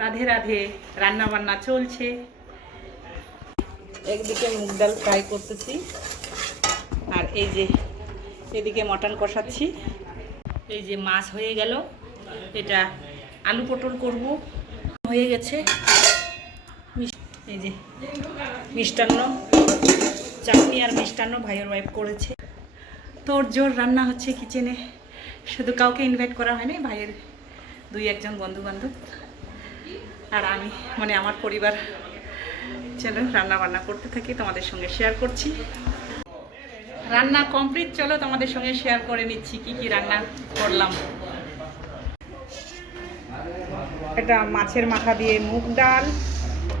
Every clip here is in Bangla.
রাধে রাধে রান্না বান্না চলছে। একদিকে মুগ ডাল ফ্রাই করতেছি, আর এই যে এদিকে মটন কষাচ্ছি। এই যে মাছ হয়ে গেল, এটা আলু পটল করব। হয়ে গেছে। এই যে মিষ্টান্ন, চাটনি আর মিষ্টান্ন ভাইয়ের ওয়াইফ করেছে। তোর জোর রান্না হচ্ছে কিচেনে শুধু কাউকে ইনভাইট করা হয়নি, ভাইয়ের দুই একজন বন্ধু বান্ধব আর আমি মানে আমার পরিবার চলো রান্না বান্না করতে থাকি, তোমাদের সঙ্গে শেয়ার করছি। রান্না কমপ্লিট চলো তোমাদের সঙ্গে শেয়ার করে নিচ্ছি কি কি রান্না করলাম। এটা মাছের মাথা দিয়ে মুগ ডাল,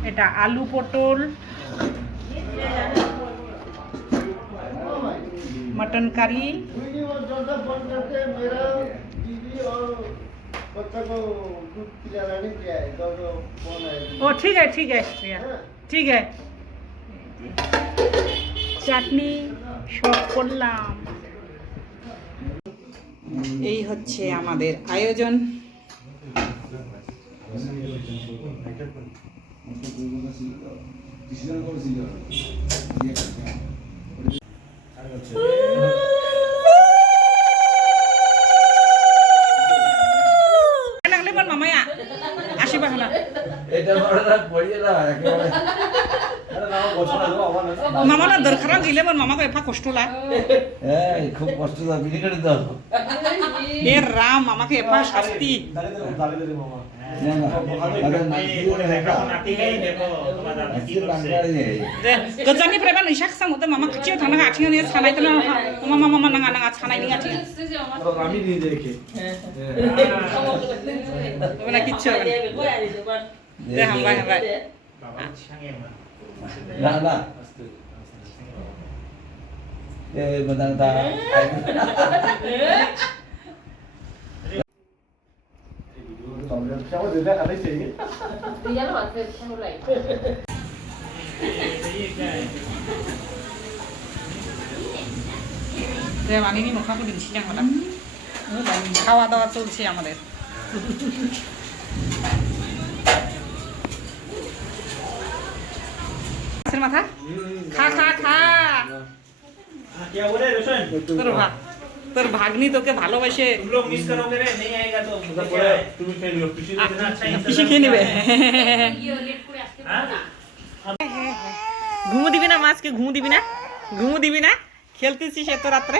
এটা আলু পটল, মটন কারি वीडियो में ज्यादा बंद करके मेरा बीवी और बच्चा को दूध पिलाना नहीं किया है दो दो फोन है ओ ठीक है ठीक है भैया ঠিক है চাটনি সব করলাম এই হচ্ছে আমাদের আয়োজন নাগলে মামা না দরকার গেলে আমার মামাকে এফা কষ্ট লা খুব কষ্ট দা বিনিকড়ে দাও এ রাম মামাকে এফা শাস্তি। গজানি প্রেমা নৈশাক সামো তো মামা খাচিও থানা আঠিয়া নিয়ে ছানাই তাহলে কিচ্ছু দে হামবাই হামবাই না না এ বদান তা মানিনি মুখাকে হলাম খাওয়া দাওয়া চলছে আমাদের গাছের মাথা? খা খা খা। তোর তোর ভাগ্নি তোকে ভালোবাসে। পিসি খেয়ে নেবে। ঘুমু দিবি না মাছকে? ঘুমু দিবি না? ঘুমু দিবি না? খেলতেছিস এত রাত্রে?